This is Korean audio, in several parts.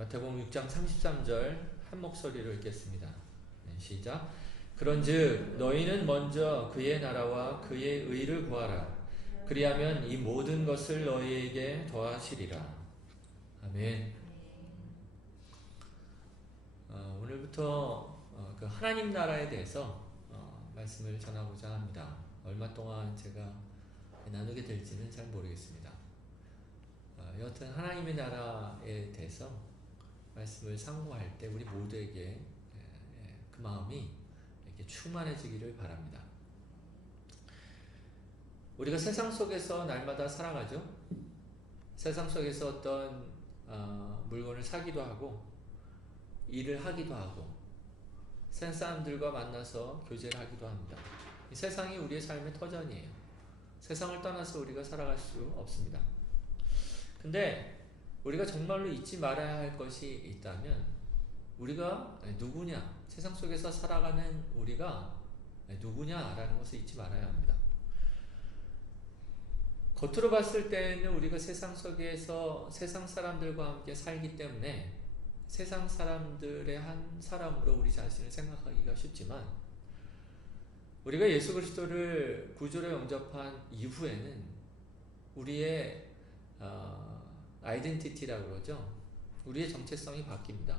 마태복음 6장 33절 한 목소리로 읽겠습니다. 네, 시작. 그런즉 너희는 먼저 그의 나라와 그의 의를 구하라. 그리하면 이 모든 것을 너희에게 더하시리라. 아멘. 오늘부터 그 하나님 나라에 대해서 말씀을 전하고자 합니다. 얼마 동안 제가 나누게 될지는 잘 모르겠습니다. 여하튼 하나님의 나라에 대해서 말씀을 상고할 때 우리 모두에게 그 마음이 이렇게 충만해지기를 바랍니다. 우리가 세상 속에서 날마다 살아가죠. 세상 속에서 어떤 물건을 사기도 하고 일을 하기도 하고 세상 사람들과 만나서 교제를 하기도 합니다. 이 세상이 우리의 삶의 터전이에요. 세상을 떠나서 우리가 살아갈 수 없습니다. 근데 우리가 정말로 잊지 말아야 할 것이 있다면 우리가 누구냐, 세상 속에서 살아가는 우리가 누구냐라는 것을 잊지 말아야 합니다. 겉으로 봤을 때는 우리가 세상 속에서 세상 사람들과 함께 살기 때문에 세상 사람들의 한 사람으로 우리 자신을 생각하기가 쉽지만 우리가 예수 그리스도를 구주로 영접한 이후에는 우리의 아이덴티티라고 그러죠. 우리의 정체성이 바뀝니다.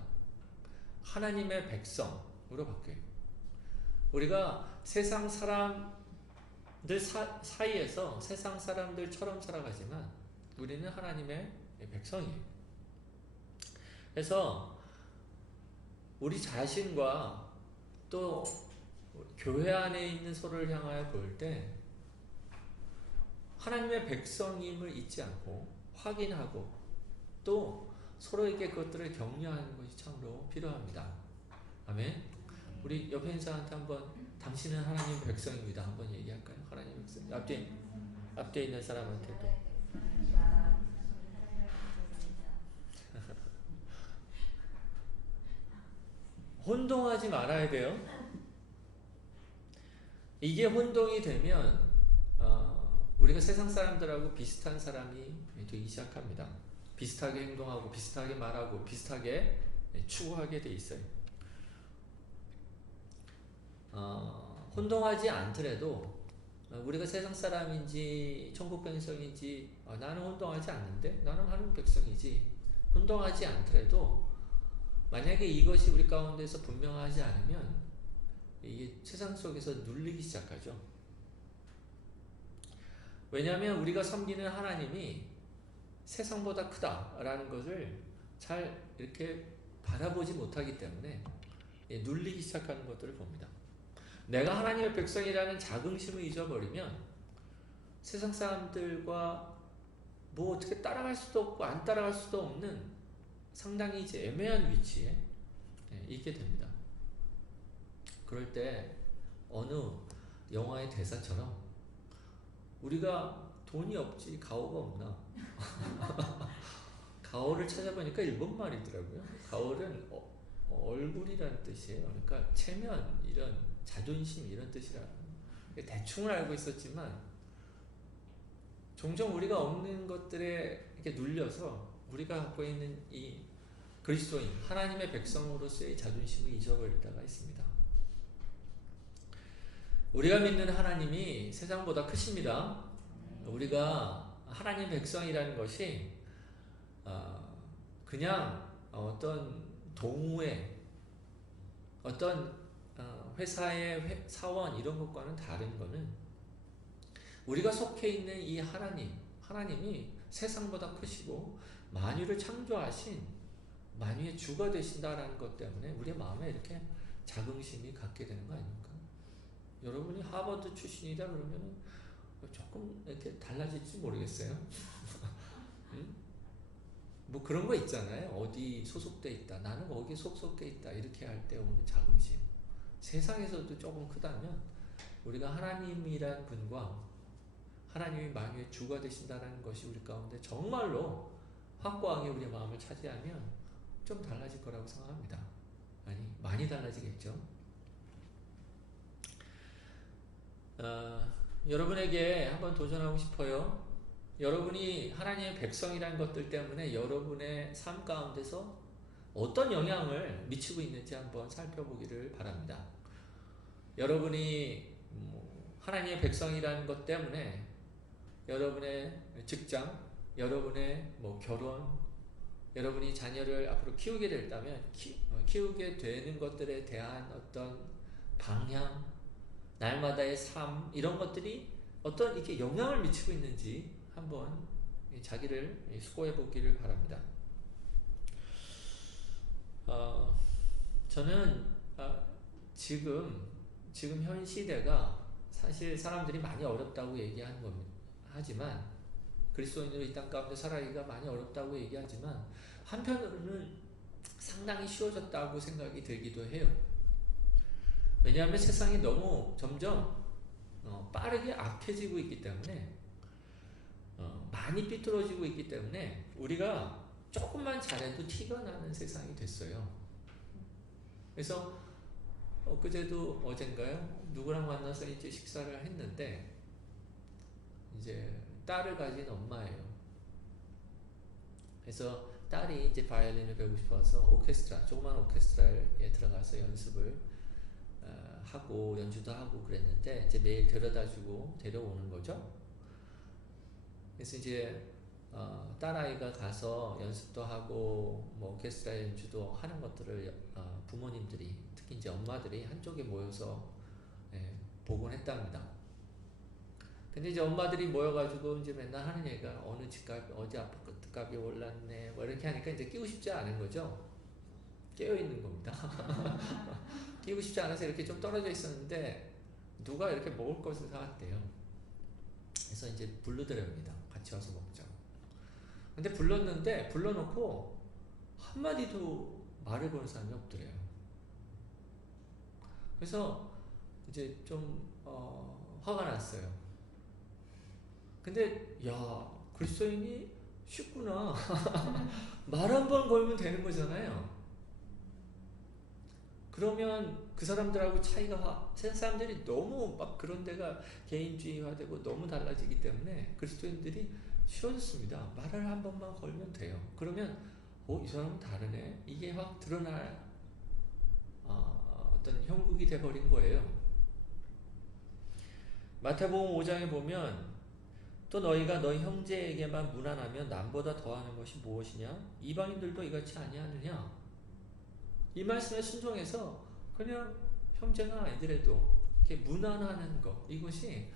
하나님의 백성으로 바뀌어요. 우리가 세상 사람들 사이에서 세상 사람들처럼 살아가지만 우리는 하나님의 백성이에요. 그래서 우리 자신과 또 교회 안에 있는 서로를 향하여 볼 때 하나님의 백성임을 잊지 않고 확인하고 또 서로에게 그것들을 격려하는 것이 참으로 필요합니다. 아멘. 우리 옆에 있는 사람한테 한번 당신은 하나님의 백성입니다 한번 얘기할까요? 하나님의 백성. 앞뒤에 있는 사람한테도 혼동하지 말아야 돼요. 이게 혼동이 되면 우리가 세상 사람들하고 비슷한 사람이 되기 시작합니다. 비슷하게 행동하고 비슷하게 말하고 비슷하게 추구하게 돼 있어요. 혼동하지 않더라도 우리가 세상 사람인지 천국 백성인지 나는 혼동하지 않는데 나는 하나님 백성이지 혼동하지 않더라도 만약에 이것이 우리 가운데서 분명하지 않으면 이게 세상 속에서 눌리기 시작하죠. 왜냐하면 우리가 섬기는 하나님이 세상보다 크다라는 것을 잘 이렇게 바라보지 못하기 때문에 눌리기 시작하는 것들을 봅니다. 내가 하나님의 백성이라는 자긍심을 잊어버리면 세상 사람들과 뭐 어떻게 따라갈 수도 없고 안 따라갈 수도 없는 상당히 이제 애매한 위치에 있게 됩니다. 그럴 때 어느 영화의 대사처럼 우리가 돈이 없지 가오가 없나 가오를 찾아보니까 일본 말이더라고요. 가오는 얼굴이라는 뜻이에요. 그러니까 체면, 이런 자존심 이런 뜻이라 대충을 알고 있었지만 종종 우리가 없는 것들에 이렇게 눌려서 우리가 갖고 있는 이 그리스도인 하나님의 백성으로서의 자존심을 잊어버릴 때가 있습니다. 우리가 믿는 하나님이 세상보다 크십니다. 우리가 하나님 백성이라는 것이 그냥 어떤 동호회, 어떤 회사의 사원 이런 것과는 다른 거는 우리가 속해 있는 이 하나님이 세상보다 크시고 만유를 창조하신 만유의 주가 되신다라는 것 때문에 우리의 마음에 이렇게 자긍심이 갖게 되는 거 아닙니까? 여러분이 하버드 출신이다 그러면 조금 이렇게 달라질지 모르겠어요. 응? 뭐 그런 거 있잖아요. 어디 소속돼 있다. 나는 거기 속속돼 있다. 이렇게 할 때 오는 자긍심. 세상에서도 조금 크다면 우리가 하나님이란 분과 하나님이 만유의 주가 되신다는 것이 우리 가운데 정말로 확고하게 우리의 마음을 차지하면 좀 달라질 거라고 생각합니다. 아니, 많이 달라지겠죠. 여러분에게 한번 도전하고 싶어요. 여러분이 하나님의 백성이라는 것들 때문에 여러분의 삶 가운데서 어떤 영향을 미치고 있는지 한번 살펴보기를 바랍니다. 여러분이 하나님의 백성이라는 것 때문에 여러분의 직장, 여러분의 결혼, 여러분이 자녀를 앞으로 키우게 된다면 키우게 되는 것들에 대한 어떤 방향, 날마다의 삶, 이런 것들이 어떤 이렇게 영향을 미치고 있는지 한번 자기를 수고해 보기를 바랍니다. 저는 지금 현 시대가 사실 사람들이 많이 어렵다고 얘기하는 겁니다. 하지만 그리스도인으로 이 땅 가운데 살아가기가 많이 어렵다고 얘기하지만 한편으로는 상당히 쉬워졌다고 생각이 들기도 해요. 왜냐하면 세상이 너무 점점 빠르게 악해지고 있기 때문에 많이 삐뚤어지고 있기 때문에 우리가 조금만 잘해도 티가 나는 세상이 됐어요. 그래서 엊그제도 어젠가요? 누구랑 만나서 이제 식사를 했는데 이제 딸을 가진 엄마예요. 그래서 딸이 이제 바이올린을 배우고 싶어서 조그만 오케스트라에 들어가서 연습을 하고 연주도 하고 그랬는데 이제 매일 데려다주고 데려오는 거죠. 그래서 이제 딸아이가 가서 연습도 하고 오케스트라 연주도 하는 것들을 부모님들이, 특히 이제 엄마들이 한쪽에 모여서 보곤 했답니다. 근데 이제 엄마들이 모여가지고 이제 맨날 하는 얘기가 어느 집값, 어디 아파트값이 올랐네 이렇게 하니까 이제 끼고 싶지 않은 거죠. 깨어 있는 겁니다. 끼고 싶지 않아서 이렇게 좀 떨어져 있었는데 누가 이렇게 먹을 것을 사왔대요. 그래서 이제 부르더랍니다. 같이 와서 먹자고. 근데 불러놓고 한마디도 말을 거는 사람이 없더래요. 그래서 이제 좀 화가 났어요. 근데 그리스도인이 쉽구나. 말 한 번 걸면 되는 거잖아요. 그러면 그 사람들하고 세상 사람들이 너무 막 그런 데가 개인주의화되고 너무 달라지기 때문에 그리스도인들이 쉬워졌습니다. 말을 한 번만 걸면 돼요. 그러면 이 사람은 다르네. 이게 확 드러날 어떤 형국이 돼버린 거예요. 마태복음 5장에 보면 또 너희가 너희 형제에게만 무난하면 남보다 더하는 것이 무엇이냐? 이방인들도 이같이 아니하느냐? 이 말씀에 순종해서 그냥 형제나 아니더라도 이렇게 무난하는 것, 이것이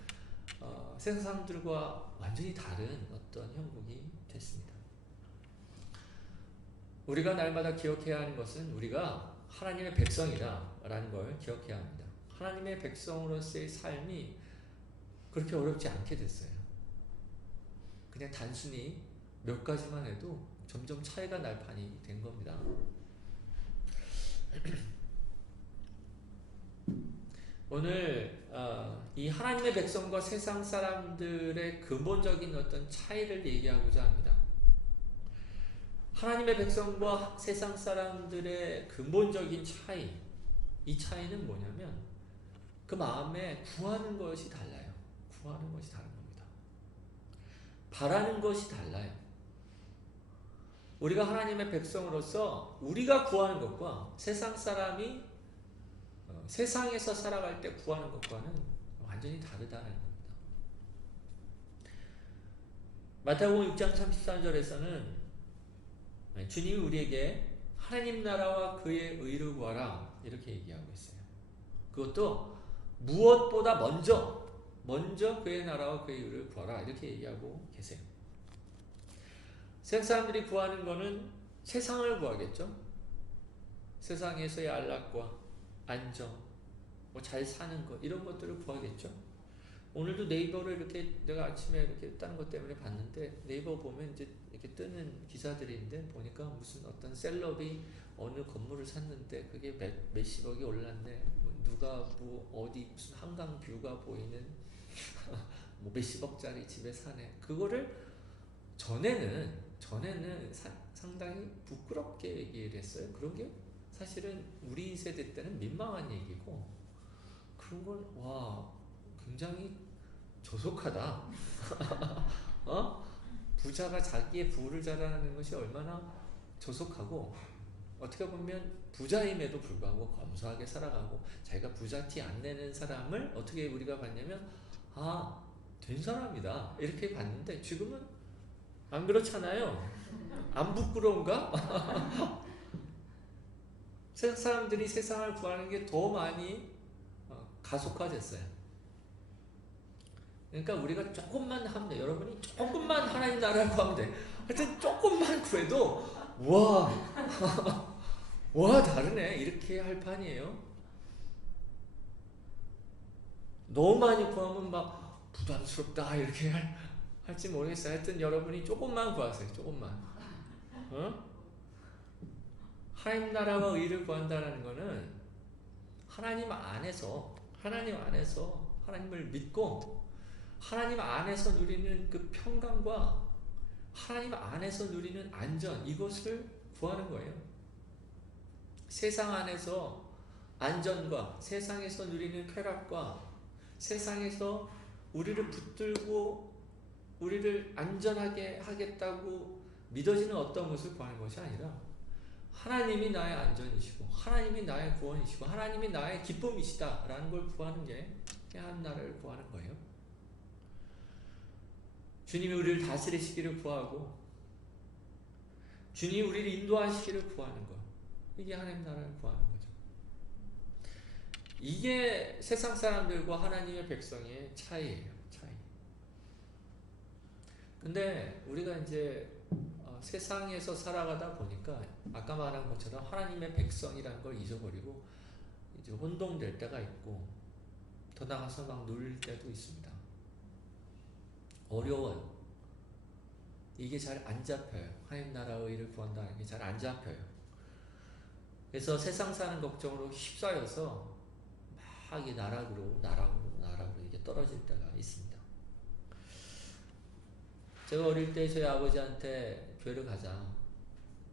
세상 사람들과 완전히 다른 어떤 형국이 됐습니다. 우리가 날마다 기억해야 하는 것은 우리가 하나님의 백성이다라는 걸 기억해야 합니다. 하나님의 백성으로서의 삶이 그렇게 어렵지 않게 됐어요. 그냥 단순히 몇 가지만 해도 점점 차이가 날 판이 된 겁니다. 오늘 이 하나님의 백성과 세상 사람들의 근본적인 어떤 차이를 얘기하고자 합니다. 하나님의 백성과 세상 사람들의 근본적인 차이, 이 차이는 뭐냐면 그 마음에 구하는 것이 달라요. 구하는 것이 다른 겁니다. 바라는 것이 달라요. 우리가 하나님의 백성으로서 우리가 구하는 것과 세상 사람이 세상에서 살아갈 때 구하는 것과는 완전히 다르다는 겁니다. 마태복음 6장 33절에서는 주님이 우리에게 하나님 나라와 그의 의를 구하라 이렇게 얘기하고 있어요. 그것도 무엇보다 먼저 그의 나라와 그의 의를 구하라 이렇게 얘기하고 계세요. 세상 사람들이 구하는 거는 세상을 구하겠죠. 세상에서의 안락과 안정, 잘 사는 것 이런 것들을 구하겠죠. 오늘도 네이버를 이렇게 내가 아침에 이렇게 다른 것 때문에 봤는데 네이버 보면 이제 이렇게 뜨는 기사들인데 보니까 무슨 어떤 셀럽이 어느 건물을 샀는데 그게 몇십억이 올랐네. 누가 어디 무슨 한강 뷰가 보이는 몇십억짜리 집에 사네. 그거를 전에는 상당히 부끄럽게 얘기를 했어요. 그런 게 사실은 우리 세대 때는 민망한 얘기고 그런 건 굉장히 조속하다. 부자가 자기의 부를 자랑하는 것이 얼마나 조속하고 어떻게 보면 부자임에도 불구하고 검소하게 살아가고 자기가 부자 티 안 내는 사람을 어떻게 우리가 봤냐면 된 사람이다 이렇게 봤는데 지금은 안 그렇잖아요. 안 부끄러운가? 세상 사람들이 세상을 구하는 게 더 많이 가속화됐어요. 그러니까 우리가 조금만 하면 돼. 여러분이 조금만 하나님 나라를 구하면 돼. 하여튼 조금만 구해도 와 다르네 이렇게 할 판이에요. 너무 많이 구하면 막 부담스럽다 이렇게 할지 모르겠어요. 하여튼 여러분이 조금만 구하세요. 조금만. 하나님 나라와 의를 구한다는 거는 하나님 안에서 하나님을 믿고 하나님 안에서 누리는 그 평강과 하나님 안에서 누리는 안전, 이것을 구하는 거예요. 세상 안에서 안전과 세상에서 누리는 쾌락과 세상에서 우리를 붙들고 우리를 안전하게 하겠다고 믿어지는 어떤 것을 구하는 것이 아니라 하나님이 나의 안전이시고 하나님이 나의 구원이시고 하나님이 나의 기쁨이시다 라는 걸 구하는 게 하나님 나라를 구하는 거예요. 주님이 우리를 다스리시기를 구하고 주님이 우리를 인도하시기를 구하는 것, 이게 하나님 나라를 구하는 거죠. 이게 세상 사람들과 하나님의 백성의 차이예요. 차이. 근데 우리가 이제 세상에서 살아가다 보니까 아까 말한 것처럼 하나님의 백성이라는 걸 잊어버리고 이제 혼동될 때가 있고 더 나가서 막 놀릴 때도 있습니다. 어려워요. 이게 잘 안 잡혀요. 하나님 나라의 의를 구한다는 게 잘 안 잡혀요. 그래서 세상 사는 걱정으로 휩싸여서 막 이게 나락으로 이게 떨어질 때가 있습니다. 제가 어릴 때 저희 아버지한테 교회를 가자,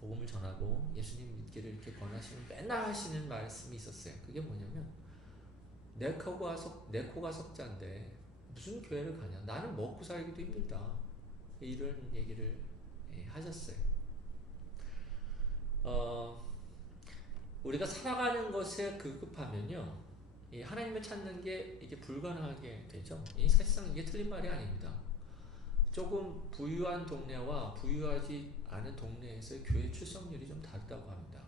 복음을 전하고 예수님 믿기를 이렇게 권하시면 맨날 하시는 말씀이 있었어요. 그게 뭐냐면 내 코가 석자인데 무슨 교회를 가냐, 나는 먹고 살기도 힘들다, 이런 얘기를 하셨어요. 우리가 살아가는 것에 급급하면요, 하나님을 찾는 게 이게 불가능하게 되죠. 사실상 이게 틀린 말이 아닙니다. 조금 부유한 동네와 부유하지 않은 동네에서 교회 출석률이 좀 다르다고 합니다.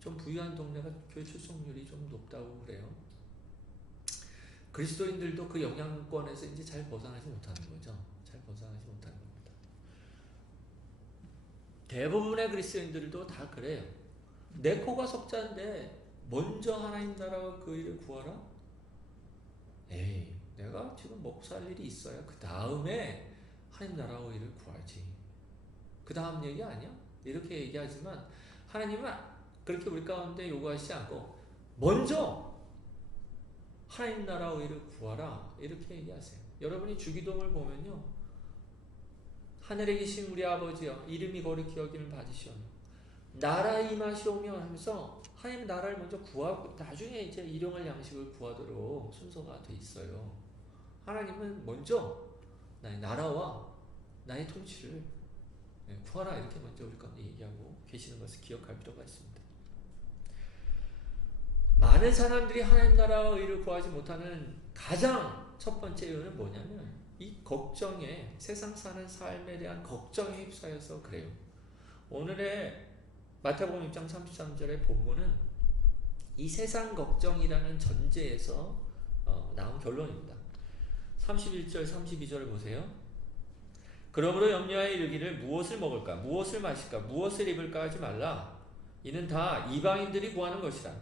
좀 부유한 동네가 교회 출석률이 좀 높다고 그래요. 그리스도인들도 그 영향권에서 이제 잘 벗어나지 못하는 거죠. 잘 벗어나지 못하는 겁니다. 대부분의 그리스도인들도 다 그래요. 내 코가 석자인데 먼저 하나님 나라와 그 일을 구하라? 에이, 내가 지금 먹고 살 일이 있어야 그 다음에 하나님 나라와 일을 구하지. 그 다음 얘기 아니야? 이렇게 얘기하지만 하나님은 그렇게 우리 가운데 요구하시지 않고 먼저 하나님 나라와 일을 구하라 이렇게 얘기하세요. 여러분이 주기도문을 보면요, 하늘에 계신 우리 아버지여 이름이 거룩히 여김을 받으시오며 나라 임하시오며 하면서 하나님의 나라를 먼저 구하고 나중에 이제 일용할 양식을 구하도록 순서가 돼 있어요. 하나님은 먼저 나의 나라와 나의 통치를 구하라 이렇게 먼저 우리 가운데 얘기하고 계시는 것을 기억할 필요가 있습니다. 많은 사람들이 하나님 나라와 의를 구하지 못하는 가장 첫 번째 이유는 뭐냐면 이 걱정에, 세상 사는 삶에 대한 걱정에 휩싸여서 그래요. 오늘의 마태복음 6장 33절의 본문은 이 세상 걱정이라는 전제에서 나온 결론입니다. 31절 32절을 보세요. 그러므로 염려하여 이르기를 무엇을 먹을까 무엇을 마실까 무엇을 입을까 하지 말라. 이는 다 이방인들이 구하는 것이라.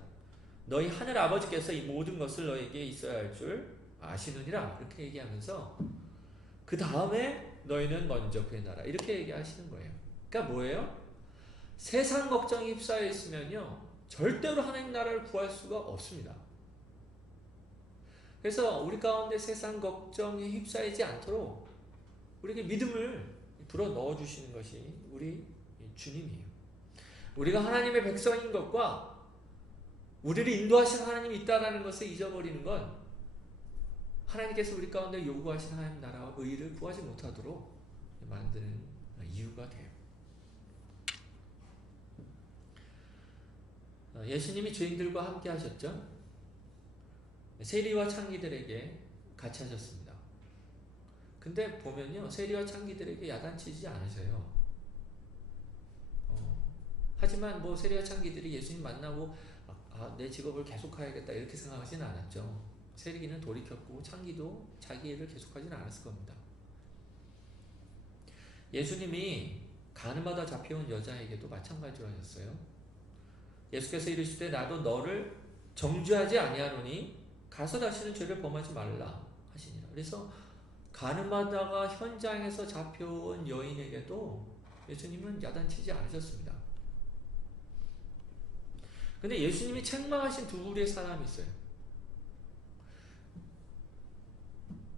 너희 하늘 아버지께서 이 모든 것을 너에게 있어야 할 줄 아시느니라. 이렇게 얘기하면서 그 다음에 너희는 먼저 그의 나라 이렇게 얘기하시는 거예요. 그러니까 뭐예요? 세상 걱정이 휩싸여 있으면요 절대로 하나님 나라를 구할 수가 없습니다. 그래서 우리 가운데 세상 걱정에 휩싸이지 않도록 우리에게 믿음을 불어 넣어 주시는 것이 우리 주님이에요. 우리가 하나님의 백성인 것과 우리를 인도하시는 하나님이 있다는 것을 잊어버리는 건 하나님께서 우리 가운데 요구하신 하나님 나라와 의를 구하지 못하도록 만드는 이유가 돼요. 예수님이 죄인들과 함께 하셨죠. 세리와 창기들에게 같이 하셨습니다. 근데 보면요, 세리와 창기들에게 야단치지 않으세요. 하지만 뭐 세리와 창기들이 예수님 만나고 내 직업을 계속해야겠다 이렇게 생각하지는 않았죠. 세리기는 돌이켰고 창기도 자기 일을 계속하지는 않았을 겁니다. 예수님이 가늠하다 잡혀온 여자에게도 마찬가지로 하셨어요. 예수께서 이르시되 나도 너를 정죄하지 아니하노니 가서 다시는 죄를 범하지 말라 하시니라. 그래서 가늠하다가 현장에서 잡혀온 여인에게도 예수님은 야단치지 않으셨습니다. 근데 예수님이 책망하신 두 부류의 사람이 있어요.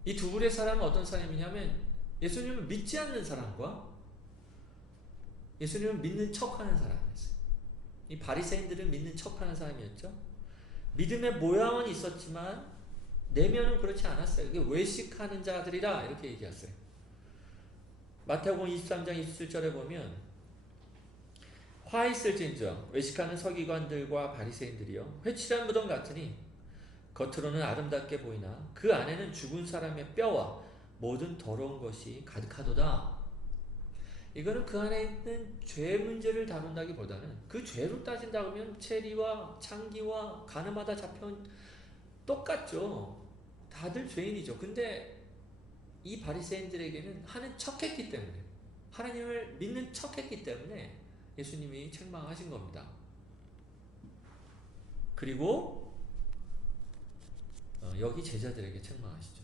이 두 부류의 사람은 어떤 사람이냐면 예수님을 믿지 않는 사람과 예수님을 믿는 척하는 사람이었어요. 이 바리새인들은 믿는 척하는 사람이었죠. 믿음의 모양은 있었지만 내면은 그렇지 않았어요. 이게 외식하는 자들이라 이렇게 얘기했어요. 마태복음 23장 27절에 보면 화 있을진저 외식하는 서기관들과 바리새인들이여 회칠한 무덤 같으니 겉으로는 아름답게 보이나 그 안에는 죽은 사람의 뼈와 모든 더러운 것이 가득하도다. 이거는 그 안에 있는 죄 문제를 다룬다기보다는 그 죄로 따진다고 하면 체리와 창기와 가늠하다 잡혀온 똑같죠. 다들 죄인이죠. 근데 이 바리새인들에게는 하는 척했기 때문에, 하나님을 믿는 척했기 때문에 예수님이 책망하신 겁니다. 그리고 여기 제자들에게 책망하시죠.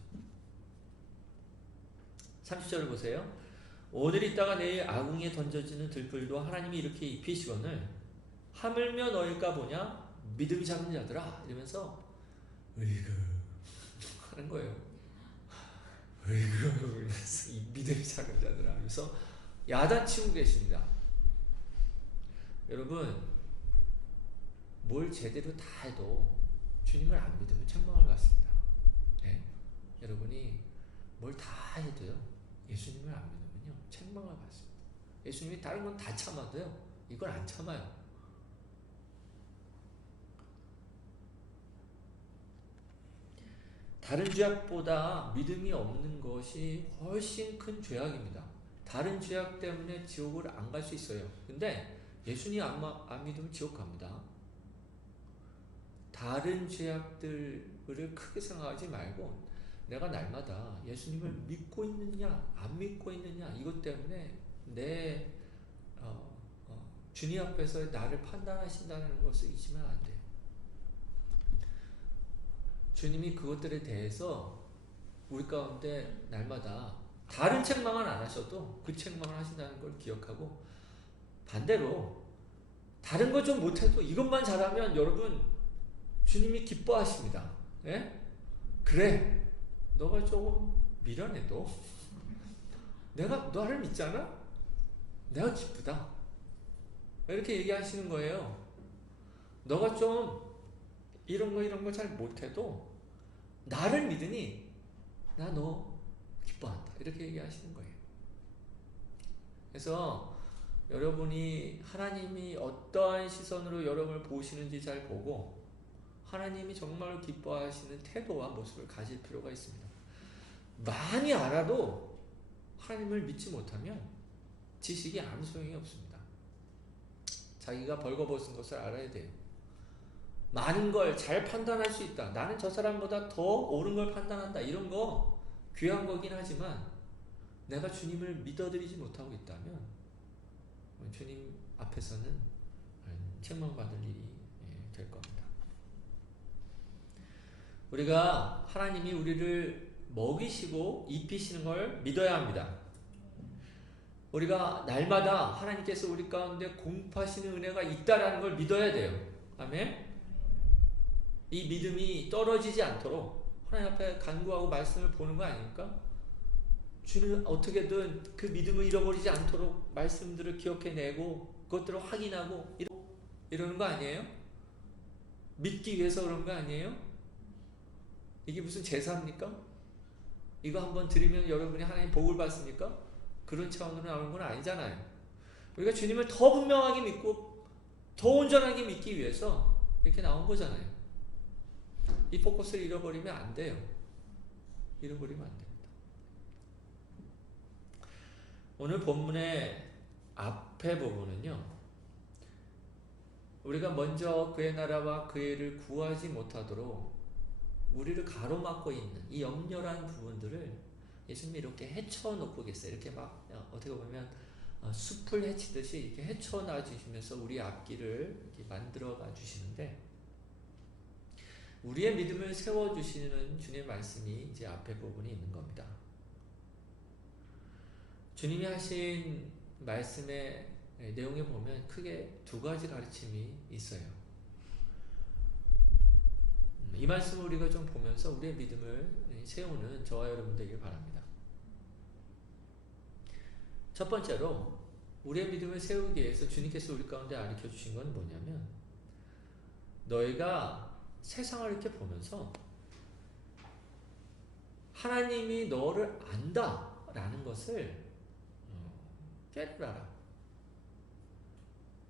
30절을 보세요. 오늘 있다가 내일 아궁이에 던져지는 들불도 하나님이 이렇게 입히시거늘 하물며 너희가 보냐 믿음이 작은 자들아 이러면서 으이그 하는 거예요. 으이그 이러면서 이 믿음이 작은 자들아 그래서 야단치고 계십니다. 여러분 뭘 제대로 다 해도 주님을 안 믿으면 책망을 받습니다. 네. 여러분이 뭘 다 해도요 예수님을 안 믿으면요 책망을 받습니다. 예수님이 다른 건 다 참아도요 이걸 안 참아요. 다른 죄악보다 믿음이 없는 것이 훨씬 큰 죄악입니다. 다른 죄악 때문에 지옥을 안 갈 수 있어요. 근데 예수님 안 믿으면 지옥 갑니다. 다른 죄악들을 크게 생각하지 말고 내가 날마다 예수님을 믿고 있느냐 안 믿고 있느냐 이것 때문에 내 주님 앞에서 나를 판단하신다는 것을 잊으면 안 돼요. 주님이 그것들에 대해서 우리 가운데 날마다 다른 책망은 안 하셔도 그 책망을 하신다는 걸 기억하고 반대로 다른 거 좀 못해도 이것만 잘하면 여러분 주님이 기뻐하십니다. 예? 그래 너가 조금 미련해도 내가 너를 믿잖아? 내가 기쁘다. 이렇게 얘기하시는 거예요. 너가 좀 이런 거 잘 못해도 나를 믿으니 나 너 기뻐한다. 이렇게 얘기하시는 거예요. 그래서 여러분이 하나님이 어떠한 시선으로 여러분을 보시는지 잘 보고 하나님이 정말 기뻐하시는 태도와 모습을 가질 필요가 있습니다. 많이 알아도 하나님을 믿지 못하면 지식이 아무 소용이 없습니다. 자기가 벌거벗은 것을 알아야 돼요. 많은 걸 잘 판단할 수 있다. 나는 저 사람보다 더 옳은 걸 판단한다. 이런 거 귀한 거긴 하지만 내가 주님을 믿어드리지 못하고 있다면 주님 앞에서는 책망받을 일이 될 겁니다. 우리가 하나님이 우리를 먹이시고 입히시는 걸 믿어야 합니다. 우리가 날마다 하나님께서 우리 가운데 공급하시는 은혜가 있다라는 걸 믿어야 돼요. 아멘. 이 믿음이 떨어지지 않도록 하나님 앞에 간구하고 말씀을 보는 거 아닙니까? 주는 어떻게든 그 믿음을 잃어버리지 않도록 말씀들을 기억해내고 그것들을 확인하고 이러는 거 아니에요? 믿기 위해서 그런 거 아니에요? 이게 무슨 제사입니까? 이거 한번 드리면 여러분이 하나님 복을 받습니까? 그런 차원으로 나오는 건 아니잖아요. 우리가 주님을 더 분명하게 믿고 더 온전하게 믿기 위해서 이렇게 나온 거잖아요. 이 포커스를 잃어버리면 안 돼요. 잃어버리면 안 됩니다. 오늘 본문의 앞에 부분은요, 우리가 먼저 그의 나라와 그의 일을 구하지 못하도록 우리를 가로막고 있는 이 역렬한 부분들을 예수님이 이렇게 헤쳐놓고 계세요. 이렇게 막 어떻게 보면 숲을 헤치듯이 이렇게 헤쳐놔 주시면서 우리 앞길을 이렇게 만들어가 주시는데, 우리의 믿음을 세워주시는 주님의 말씀이 이제 앞에 부분이 있는 겁니다. 주님이 하신 말씀의 내용에 보면 크게 두 가지 가르침이 있어요. 이 말씀을 우리가 좀 보면서 우리의 믿음을 세우는 저와 여러분 되길 바랍니다. 첫 번째로 우리의 믿음을 세우기 위해서 주님께서 우리 가운데 가르쳐 주신 건 뭐냐면, 너희가 세상을 이렇게 보면서 하나님이 너를 안다 라는 것을 깨달아라.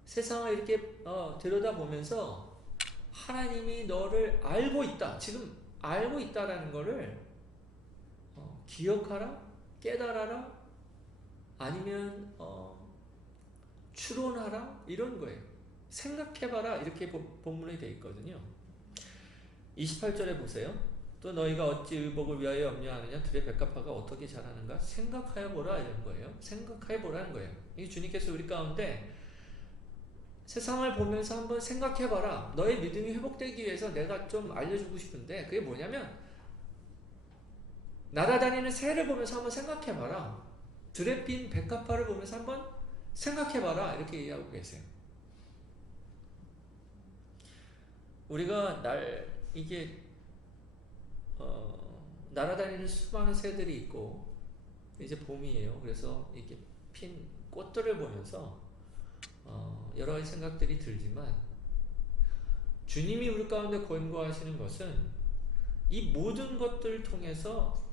세상을 이렇게 들여다보면서 하나님이 너를 알고 있다, 지금 알고 있다라는 것을 기억하라, 깨달아라, 아니면 추론하라, 이런 거예요. 생각해봐라, 이렇게 본문에 되어 있거든요. 28절에 보세요. 또 너희가 어찌 의복을 위하여 염려하느냐, 들의 백합화가 어떻게 자라는가 생각하여 보라, 이런 거예요. 생각해 보라는 거예요. 이 주님께서 우리 가운데 세상을 보면서 한번 생각해봐라. 너의 믿음이 회복되기 위해서 내가 좀 알려주고 싶은데, 그게 뭐냐면, 날아다니는 새를 보면서 한번 생각해봐라. 들에 핀 백합화를 보면서 한번 생각해봐라, 이렇게 얘기하고 계세요. 우리가 이게 날아다니는 수많은 새들이 있고, 이제 봄이에요. 그래서 이렇게 핀 꽃들을 보면서 여러 가지 생각들이 들지만, 주님이 우리 가운데 권고하시는 것은 이 모든 것들을 통해서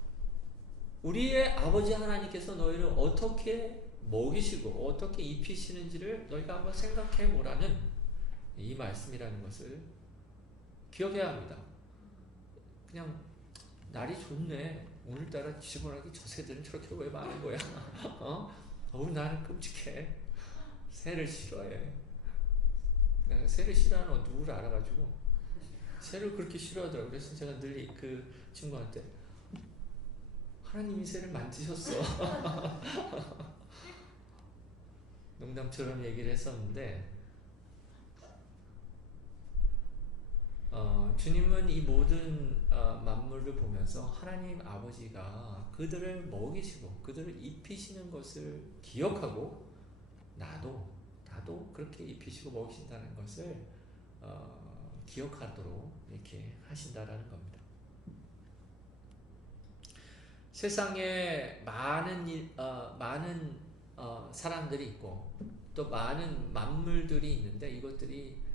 우리의 아버지 하나님께서 너희를 어떻게 먹이시고 어떻게 입히시는지를 너희가 한번 생각해 보라는 이 말씀이라는 것을 기억해야 합니다. 그냥 날이 좋네, 오늘따라 지저분하게 저 새들은 저렇게 왜 많은 거야? 나는 끔찍해, 새를 싫어해. 내가 새를 싫어하는 누구를 알아가지고 새를 그렇게 싫어하더라고요. 그래서 제가 늘 그 친구한테, 하나님이 새를 만드셨어. 농담처럼 얘기를 했었는데, 주님은 이 모든 만물을 보면서 하나님 아버지가 그들을 먹이시고 그들을 입히시는 것을 기억하고, 나도 그렇게 입히시고 먹이신다는 것을 기억하도록 이렇게 하신다라는 겁니다. 세상에 많은 사람들이 있고 또 많은 만물들이 있는데, 이것들이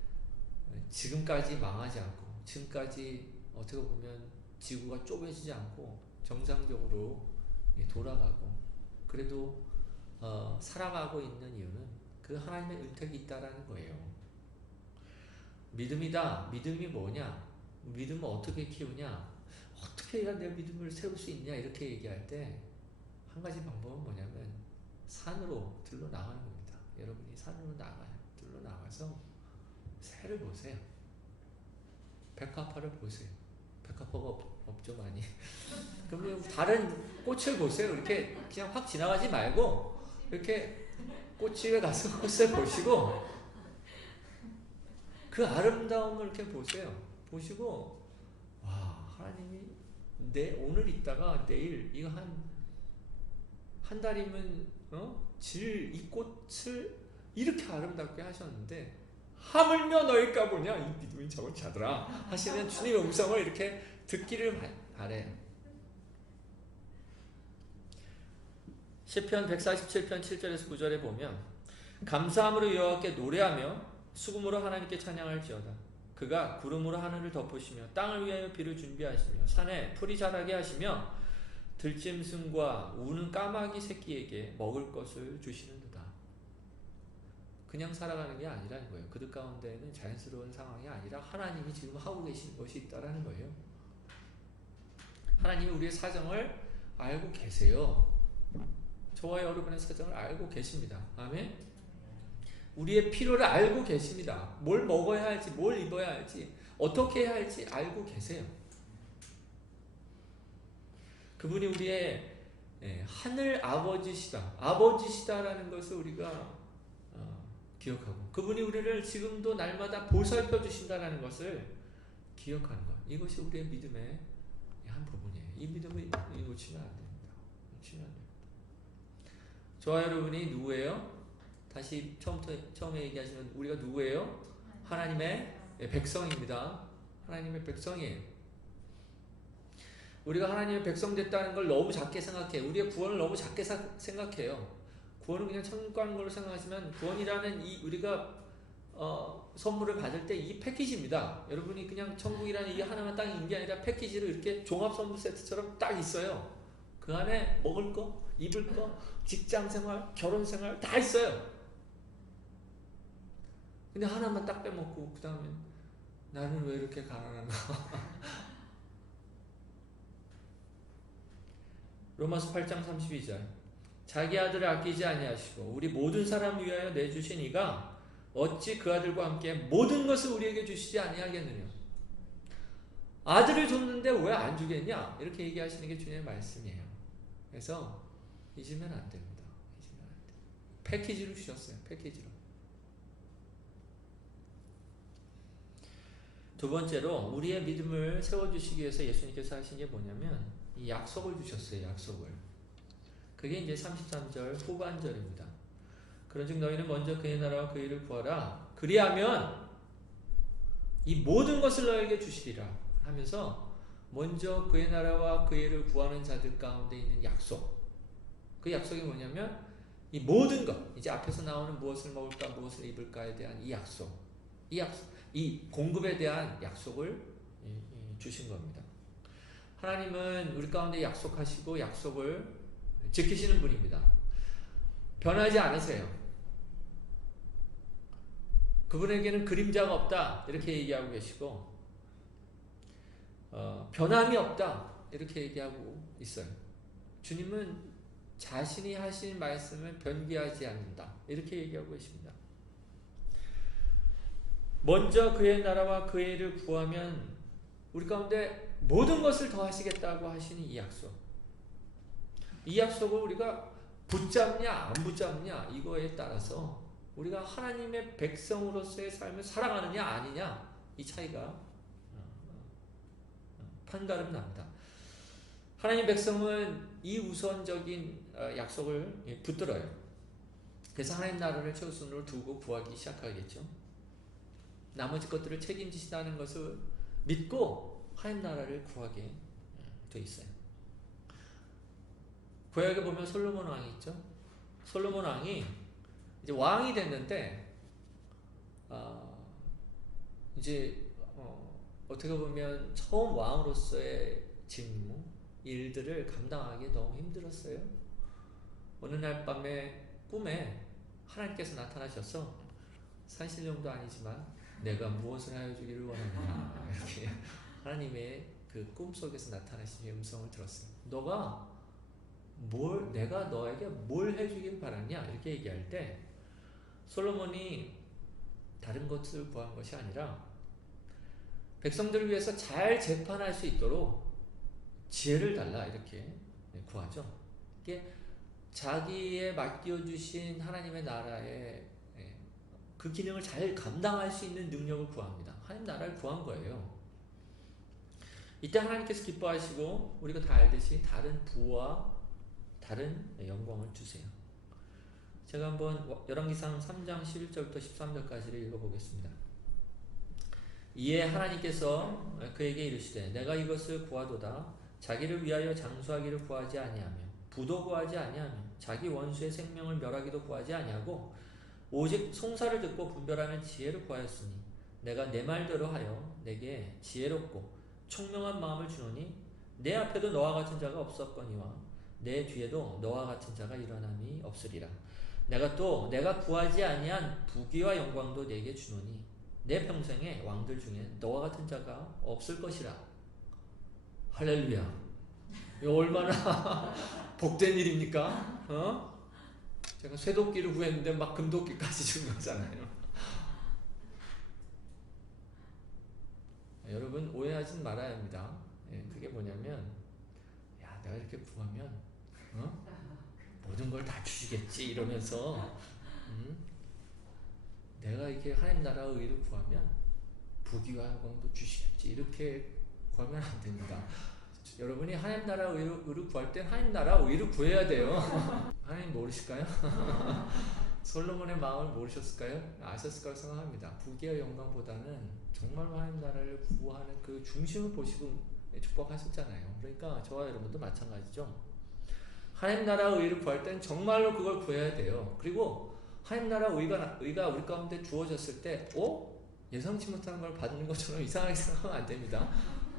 지금까지 망하지 않고, 지금까지 어떻게 보면 지구가 쪼개지지 않고 정상적으로 돌아가고, 그래도 살아가고 있는 이유는 그 하나님의 은택이 있다라는 거예요. 믿음이다. 믿음이 뭐냐? 믿음을 어떻게 키우냐? 어떻게 해야 내 믿음을 세울 수 있냐? 이렇게 얘기할 때 한 가지 방법은 뭐냐면, 산으로 들러 나가는 겁니다. 여러분이 산으로 들러 나가서 새를 보세요. 백합화를 보세요. 백합화가 없죠, 많이. 그러면 다른 꽃을 보세요. 이렇게 그냥 확 지나가지 말고 이렇게 꽃집에 가서 꽃을 보시고 그 아름다움을 이렇게 보세요. 보시고, 와, 하나님이 오늘 있다가 내일 이거 한 달이면 이 꽃을 이렇게 아름답게 하셨는데, 하물며 너희가 보냐, 이 믿음이 저걸 자더라 하시는 주님의 음성을 이렇게 듣기를 바래요. 시편 147편 7절에서 9절에 보면, 감사함으로 여호와께 노래하며 수금으로 하나님께 찬양할지어다. 그가 구름으로 하늘을 덮으시며 땅을 위하여 비를 준비하시며 산에 풀이 자라게 하시며 들짐승과 우는 까마귀 새끼에게 먹을 것을 주시는도다. 그냥 살아가는 게 아니라는 거예요. 그들 가운데는 자연스러운 상황이 아니라 하나님이 지금 하고 계신 것이 있다라는 거예요. 하나님이 우리의 사정을 알고 계세요. 저와 여러분의 사정을 알고 계십니다. 아멘. 우리의 필요를 알고 계십니다. 뭘 먹어야 할지, 뭘 입어야 할지, 어떻게 해야 할지 알고 계세요. 그분이 우리의 하늘 아버지시다라는 것을 우리가 기억하고, 그분이 우리를 지금도 날마다 보살펴 주신다라는 것을 기억하는 것, 이것이 우리의 믿음의 한 부분이에요. 이 믿음을 놓치면 안 됩니다. 놓치면 안 됩니다. 저와 여러분이 누구예요? 다시 처음에 얘기하시면 우리가 누구예요? 하나님의 백성입니다. 하나님의 백성이에요. 우리가 하나님의 백성 됐다는 걸 너무 작게 생각해. 우리의 구원을 너무 작게 생각해요. 구원은 그냥 천국 가는 걸로 생각하지만, 구원이라는 우리가 선물을 받을 때 이 패키지입니다. 여러분이 그냥 천국이라는 이 하나만 딱 있는 게 아니라 패키지로 이렇게 종합 선물 세트처럼 딱 있어요. 그 안에 먹을 거, 입을 거, 직장 생활, 결혼 생활 다 있어요. 근데 하나만 딱 빼먹고 그 다음에 나는 왜 이렇게 가난한가? 로마서 8장 32절, 자기 아들을 아끼지 아니하시고 우리 모든 사람을 위하여 내주신 이가 어찌 그 아들과 함께 모든 것을 우리에게 주시지 아니하겠느냐. 아들을 줬는데 왜 안 주겠냐, 이렇게 얘기하시는 게 주님의 말씀이에요. 그래서 잊으면 안 됩니다. 잊으면 안 돼요. 패키지로 주셨어요. 패키지로. 두 번째로 우리의 믿음을 세워주시기 위해서 예수님께서 하신 게 뭐냐면 이 약속을 주셨어요. 약속을. 그게 이제 33절 후반절입니다. 그런즉 너희는 먼저 그의 나라와 그의 일을 구하라. 그리하면 이 모든 것을 너에게 주시리라 하면서, 먼저 그의 나라와 그의 일을 구하는 자들 가운데 있는 약속. 그 약속이 뭐냐면 이 모든 것, 이제 앞에서 나오는 무엇을 먹을까 무엇을 입을까에 대한 이 약속, 이 공급에 대한 약속을 주신 겁니다. 하나님은 우리 가운데 약속하시고 약속을 지키시는 분입니다. 변하지 않으세요. 그분에게는 그림자가 없다 이렇게 얘기하고 계시고, 변함이 없다 이렇게 얘기하고 있어요. 주님은 자신이 하신 말씀을 변기하지 않는다 이렇게 얘기하고 계십니다. 먼저 그의 나라와 그의 일을 구하면 우리 가운데 모든 것을 더 하시겠다고 하시는 이 약속, 이 약속을 우리가 붙잡냐 안 붙잡냐 이거에 따라서 우리가 하나님의 백성으로서의 삶을 살아가느냐 아니냐, 이 차이가 판가름 납니다. 하나님 백성은 이 우선적인 약속을 붙들어요. 그래서 하나님 나라를 최우선으로 두고 구하기 시작하겠죠. 나머지 것들을 책임지시다는 것을 믿고 하나님 나라를 구하게 돼 있어요. 구약에 보면 솔로몬 왕이 있죠. 솔로몬 왕이 이제 왕이 됐는데 이제 어떻게 보면 처음 왕으로서의 직무, 일들을 감당하기 너무 힘들었어요. 어느 날 밤에 꿈에 하나님께서 나타나셔서, 산신령도 아니지만 내가 무엇을 하여 주기를 원하느냐 이렇게 하나님의 그 꿈속에서 나타나신 음성을 들었어요. 내가 너에게 뭘 해주길 바라냐 이렇게 얘기할 때, 솔로몬이 다른 것을 구한 것이 아니라 백성들을 위해서 잘 재판할 수 있도록 지혜를 달라 이렇게 구하죠. 이게 자기의 맡겨주신 하나님의 나라의 그 기능을 잘 감당할 수 있는 능력을 구합니다. 하나님 나라를 구한 거예요. 이때 하나님께서 기뻐하시고 우리가 다 알듯이 다른 부와 다른 영광을 주세요. 제가 한번 열왕기상 3장 11절부터 13절까지를 읽어보겠습니다. 이에 하나님께서 그에게 이르시되 내가 이것을 구하도다. 자기를 위하여 장수하기를 구하지 아니하며 부도 구하지 아니하며 자기 원수의 생명을 멸하기도 구하지 아니하고 오직 송사를 듣고 분별하는 지혜를 구하였으니 내가 내 말대로 하여 내게 지혜롭고 총명한 마음을 주노니 내 앞에도 너와 같은 자가 없었거니와 내 뒤에도 너와 같은 자가 일어남이 없으리라. 내가 구하지 아니한 부귀와 영광도 내게 주노니 내 평생에 왕들 중에 너와 같은 자가 없을 것이라. 할렐루야. 이거 얼마나 복된 일입니까? 제가 쇠도끼를 구했는데 막 금도끼까지 준 거잖아요. 여러분 오해하지 말아야 합니다. 그게 뭐냐면, 야, 내가 이렇게 구하면 모든 걸 다 주시겠지 이러면서 내가 이렇게 하나님 나라 의를 구하면 부귀와 영광도 주시겠지 이렇게 구하면 안 됩니다. 여러분이 하나님 나라 의를 구할 때 하나님 나라 의를 구해야 돼요. 하나님 모르실까요? 솔로몬의 마음을 모르셨을까요? 아셨을 거라고 생각합니다. 부귀와 영광보다는 정말로 하나님 나라를 구하는 그 중심을 보시고 축복하셨잖아요. 그러니까 저와 여러분도 마찬가지죠. 하나님 나라 의를 구할 때는 정말로 그걸 구해야 돼요. 그리고 하나님 나라 의가 우리 가운데 주어졌을 때 예상치 못한 걸 받는 것처럼 이상하게 생각하면 안 됩니다.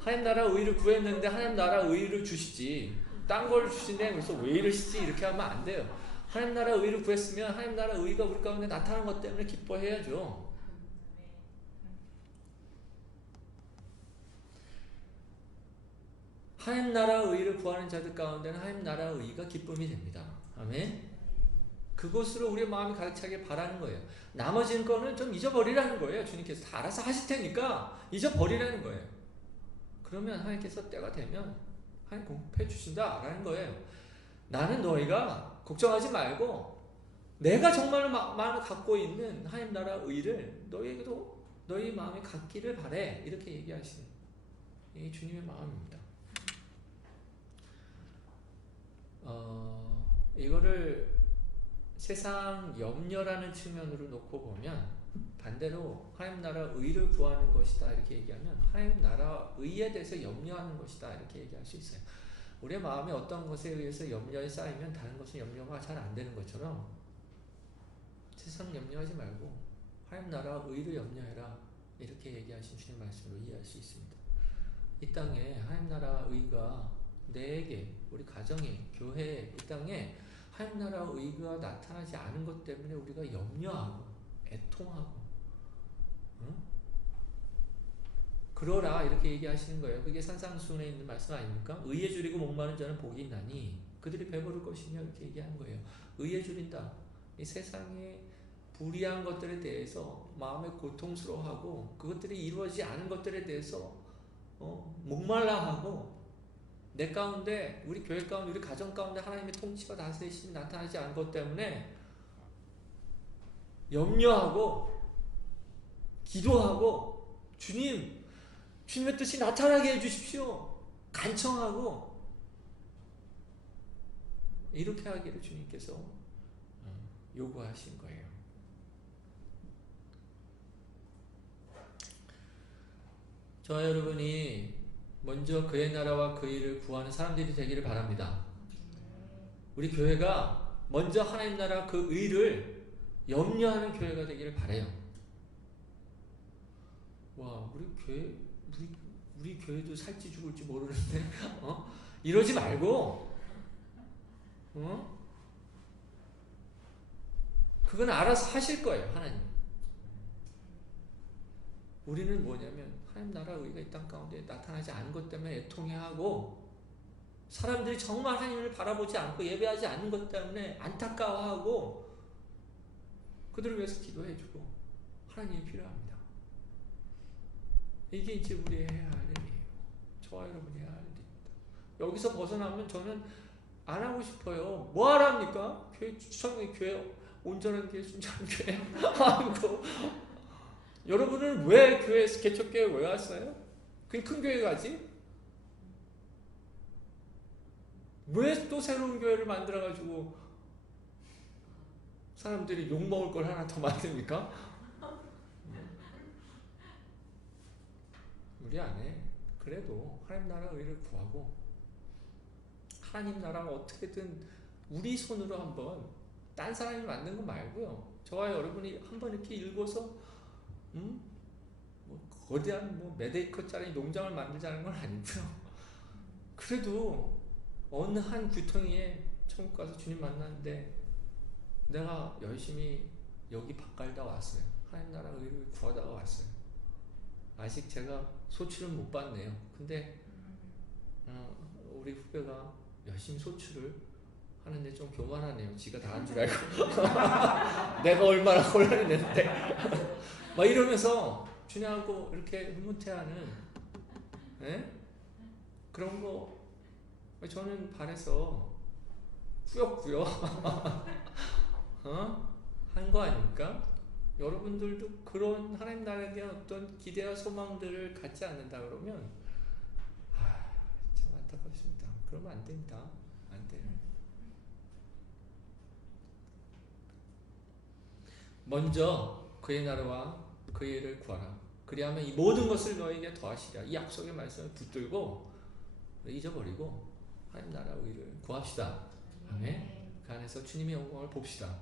하나님 나라 의를 구했는데 하나님 나라 의를 주시지 딴 걸 주시네 그래서 왜 이러시지 이렇게 하면 안 돼요. 하나님 나라 의를 구했으면 하나님 나라 의가 우리 가운데 나타나는 것 때문에 기뻐해야죠. 하나님 나라 의를 구하는 자들 가운데는 하나님 나라 의가 기쁨이 됩니다. 아멘. 그것으로 우리의 마음이 가득 차길 바라는 거예요. 나머지는 거는 좀 잊어버리라는 거예요. 주님께서 다 알아서 하실 테니까 잊어버리라는 거예요. 그러면 하나님께서 때가 되면 하나님 공급해 주신다라는 거예요. 나는 너희가 걱정하지 말고 내가 정말로 마음을 갖고 있는 하나님 나라 의를 너희에게도 너희 마음에 갖기를 바래 이렇게 얘기하시는 이게 주님의 마음입니다. 이거를 세상 염려라는 측면으로 놓고 보면 반대로 하나님 나라 의를 구하는 것이다 이렇게 얘기하면 하나님 나라 의에 대해서 염려하는 것이다 이렇게 얘기할 수 있어요. 우리의 마음에 어떤 것에 의해서 염려에 쌓이면 다른 것은 염려가 잘 안 되는 것처럼 세상 염려하지 말고 하나님 나라 의를 염려해라 이렇게 얘기하신 주님 말씀으로 이해할 수 있습니다. 이 땅에 하나님 나라 의가 내게 우리 가정에 교회에 이 땅에 하나님 나라 의가 나타나지 않은 것 때문에 우리가 염려하고 애통하고 그러라 이렇게 얘기하시는 거예요. 그게 산상수훈에 있는 말씀 아닙니까? 의에 줄이고 목마른 자는 복이 있나니 그들이 배부를 것이며 이렇게 얘기하는 거예요. 의에 줄인다. 이 세상의 불의한 것들에 대해서 마음에 고통스러워하고 그것들이 이루어지지 않은 것들에 대해서 목말라하고 내 가운데 우리 교회 가운데 우리 가정 가운데 하나님의 통치가 다스리심이 나타나지 않은 것 때문에 염려하고 기도하고 주님의 뜻이 나타나게 해주십시오 간청하고 이렇게 하기를 주님께서 요구하신 거예요. 저와 여러분이 먼저 그의 나라와 그 일을 구하는 사람들이 되기를 바랍니다. 우리 교회가 먼저 하나님 나라 그 의를 염려하는 교회가 되기를 바라요. 와, 우리 교회도 살지 죽을지 모르는데 이러지 말고 그건 알아서 하실 거예요. 하나님. 우리는 뭐냐면 하나님 나라 의가 이 땅 가운데 나타나지 않은 것 때문에 애통해하고 사람들이 정말 하나님을 바라보지 않고 예배하지 않는 것 때문에 안타까워하고 그들을 위해서 기도해주고 하나님이 필요합니다. 이게 이제 우리 해야 할 일이에요. 저와 여러분이 해야 할 일입니다. 여기서 벗어나면 저는 안 하고 싶어요. 뭐 하랍니까? 교회 온전한 교회, 순전한 교회 아이고 여러분은 왜 교회에서 개척교회 왜 왔어요? 그냥 큰 교회 가지? 왜 또 새로운 교회를 만들어가지고 사람들이 욕먹을 걸 하나 더 만듭니까? 우리 안에 그래도 하나님 나라 의를 구하고 하나님 나라가 어떻게든 우리 손으로 한번 딴 사람이 만든 거 말고요. 저와 여러분이 한번 이렇게 읽어서 뭐 거대한 몇 에이커짜리 농장을 만들자는 건 아니고요. 그래도 어느 한 구덩이에 천국 가서 주님 만났는데 내가 열심히 여기 밭갈다 왔어요. 하나님 나라 의를 구하다가 왔어요. 아직 제가 소출을 못 봤네요. 근데 우리 후배가 열심히 소출을 하는데 좀 교만하네요. 지가 다 한 줄 알고 내가 얼마나 곤란했는데 막 이러면서 주님하고 이렇게 흐뭇해하는, 예? 그런 거 저는 발에서 꾸역꾸역 한 거 아닙니까? 여러분들도 그런 하나님 나라에 대한 어떤 기대와 소망들을 갖지 않는다 그러면 참 안타깝습니다. 그러면 안 됩니다. 안 돼요. 먼저 그의 나라와 그의 일을 구하라. 그리하면 이 모든 것을 너에게 더하시리라. 이 약속의 말씀을 붙들고 잊어버리고 하나님 나라와 의를 구합시다. 아멘. 그 안에서 주님의 영광을 봅시다.